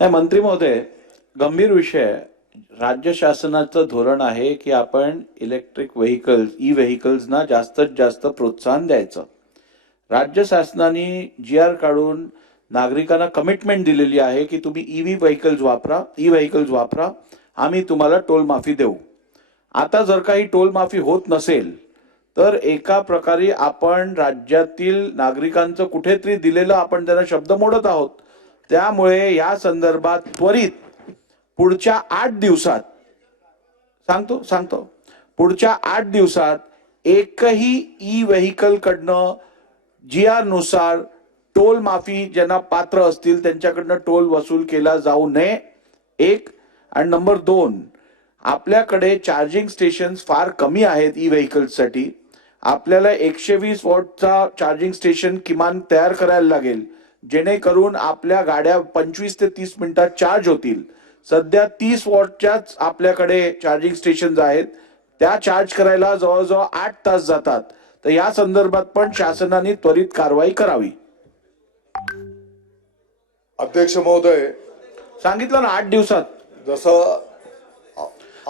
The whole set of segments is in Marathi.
नाही मंत्री महोदय, गंभीर विषय आहे. राज्य शासनाचं धोरण आहे की आपण इलेक्ट्रिक व्हेकल्स ई व्हेकल्सना जास्तीत जास्त प्रोत्साहन द्यायचं. राज्य शासनाने GR काढून नागरिकांना कमिटमेंट दिलेली आहे की तुम्ही ई व्हेकल्स वापरा, आम्ही तुम्हाला टोल माफी देऊ. आता जर काही टोल माफी होत नसेल तर एका प्रकारे आपण राज्यातील नागरिकांचं कुठेतरी दिलेलं आपण त्यांना शब्द मोडत आहोत. त्यामुळे या संदर्भात त्वरित पुढच्या 8 दिवसात सांगतो पुढच्या 8 दिवसात एकही ई व्हेकल कडनं GR नुसार टोल माफी ज्यांना पात्र असतील त्यांच्याकडनं टोल वसूल केला जाऊ नये. एक. आणि नंबर 2, आपल्याकडे चार्जिंग स्टेशन्स फार कमी आहेत ई व्हेकल्ससाठी. आपल्याला 120 वॉटचा चार्जिंग स्टेशन किमान तयार करायला लागेल जेणेकरून आपल्या गाड्या 25 ते 30 मिनिटात चार्ज होतील. सध्या 30 वॉटच्याच आपल्याकडे चार्जिंग स्टेशन्स आहेत, त्या चार्ज करायला जवळजवळ 8 तास जातात. तर या संदर्भात पण शासनाने त्वरित कारवाई करावी. अध्यक्ष महोदय, सांगितलं ना 8 दिवसात. जसं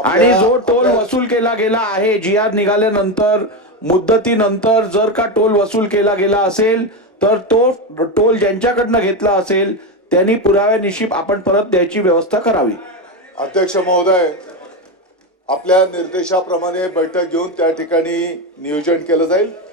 आणि जो टोल वसूल केला गेला आहे GR निघाल्यानंतर मुदतीनंतर जर का टोल वसूल केला गेला असेल तर तो टोल ज्यांच्याकडनं घेतला असेल त्यांनी पुराव्यानिशी आपण परत द्यायची व्यवस्था करावी. अध्यक्ष महोदय, आपल्या निर्देशाप्रमाणे बैठक घेऊन त्या ठिकाणी नियोजन केलं जाईल.